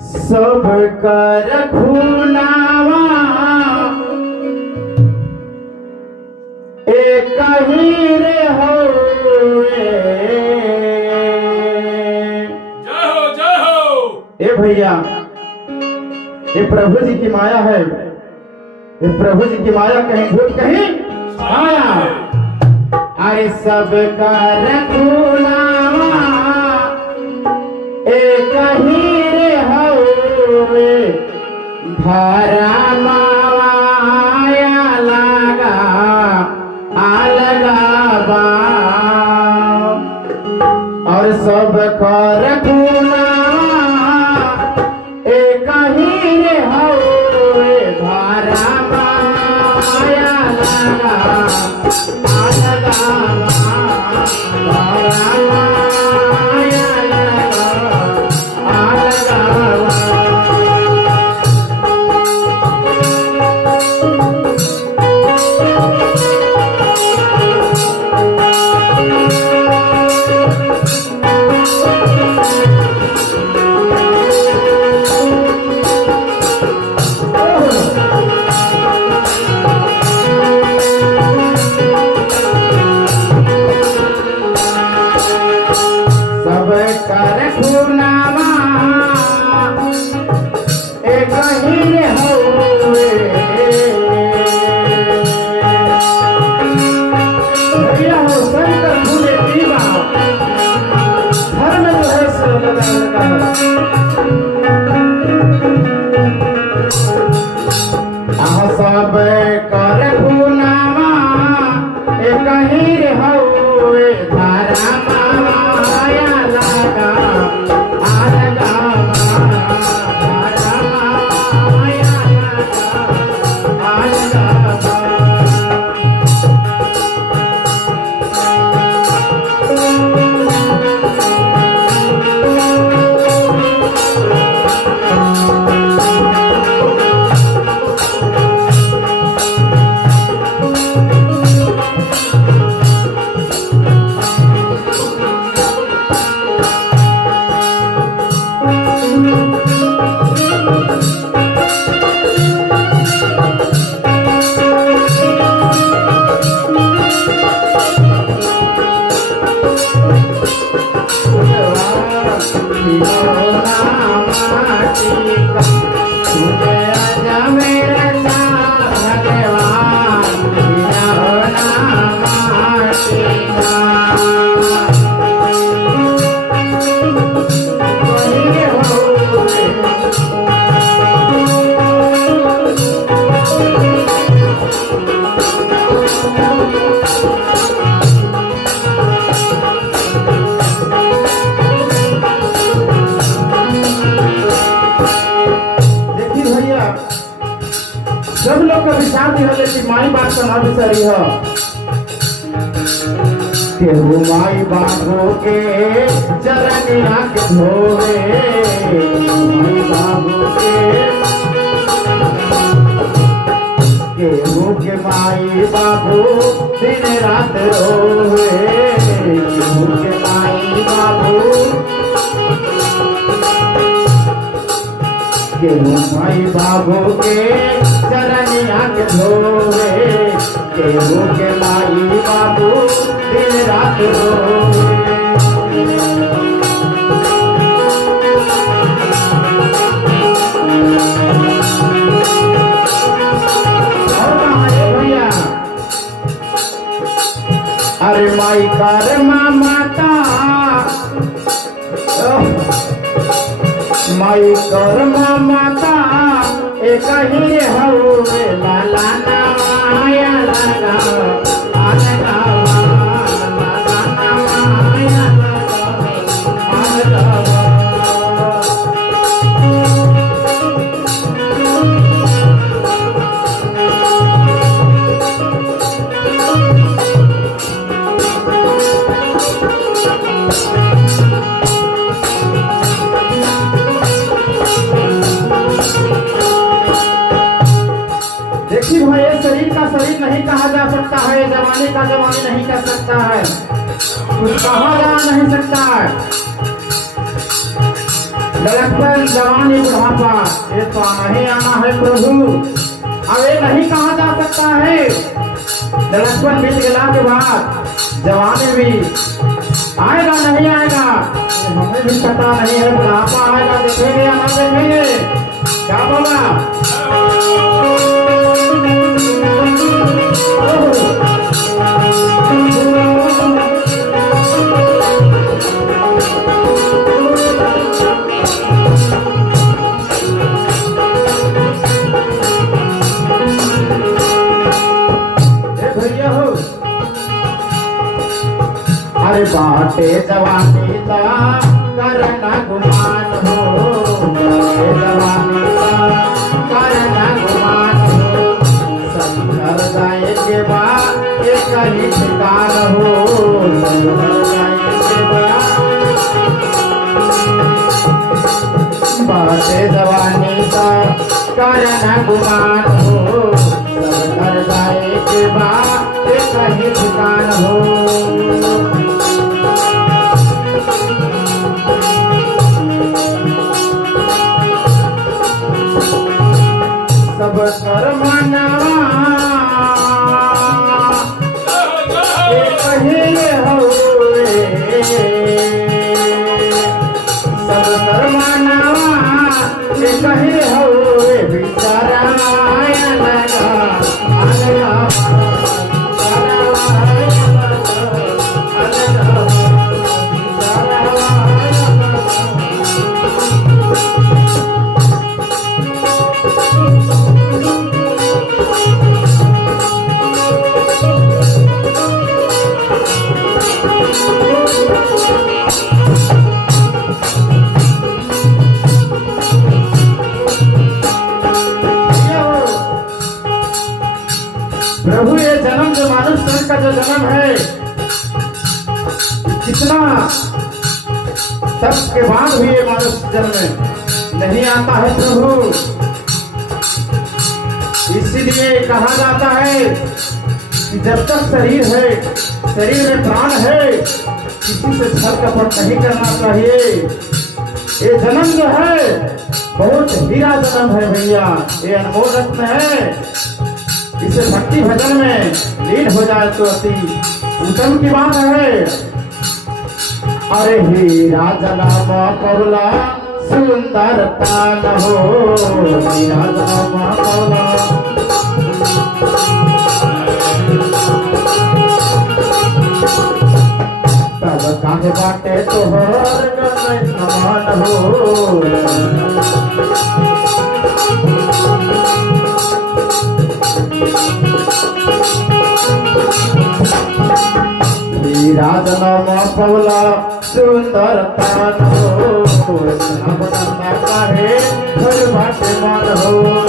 सब कर खूनावा एक ही रे होए। जय हो जय हो। ए भैया, ये प्रभु जी की माया है। ये प्रभु जी की माया कहीं भूत कहीं छाया। अरे सब कर खूनावा एक ही रे होए। धारा माया लगा अलगावा और सब कर खूनावा एक ही रे होए। धारा माया लगा अलगावा धारा माया लगा अलगावा। सब कर खूनावा एक ही होए। भैया हो शंकर फूले पीवा घर में जो है सो लगा सब कर खूनावा एक ही होए। धारा माया लगा अलगावा धारा माया लगा अलगावा। सब लोग का विचार दिया लेकिन माई बाप का ना विचारी हो। केहू माई बाबू के चरनिया के धोवे। माई बाबू के केहू के माई बाबू दिन रात रोवे। केहू के माई बाबू केहू माई बाबू के चरनिया के धोवे। केहू के माई बाबू दिन रात रोवे। और कहाँ है भैया? अरे माई कर माता माई कर माता एक ही होए। लाला ना माया लगा अलगावा लाला ना माया लगा अलगावा। देखिए भाई, ये शरीर का शरीर नहीं कहा जा सकता है। जवानी का जवानी नहीं कह सकता है। कुछ कहा जा नहीं सकता है। लड़कपन जवानी बुढ़ापा ये तो आना ही आना है प्रभु। अब ये नहीं कहा जा सकता है लड़कपन बीत गया के बाद जवानी भी आएगा नहीं आएगा हमें भी पता नहीं है। बुढ़ापा आएगा देखेंगे या ना देखेंगे। क्या बोला? अरे बाटे जवानी ता करना गुमान हो, बाटे जवानी ता करना गुमान हो, संभल जाए के बाद एक ही ठिकान हो, संभल जाए के बाद बाटे जवानी ता करना गुमान हो, संभल जाए के बाद एक ही ठिकान हो। सब कर्मना कहे हुए, सब कर्मना कहे हुए बिचारा लगा प्रभु ये जन्म जो मानुष तन का जो जन्म है कितना तप के बाद भी ये मानुष जन्म नहीं आता है प्रभु। इसीलिए कहा जाता है कि जब तक शरीर है, शरीर में प्राण है, किसी से छल कपट नहीं करना चाहिए। ये जन्म जो है बहुत हीरा जन्म है भैया, ये अनमोल रत्न है। इसे भक्ति भजन में लीन हो जाए तो अति उत्तम की बात है। अरे हीरा जन्म पौला सुंदरता न हो, हीरा जन्म पौला तब काहे बाटे तोहर समान हो। हीरा जन्म पौला सुंदरता न हो, काहे घर बाटे मन हो।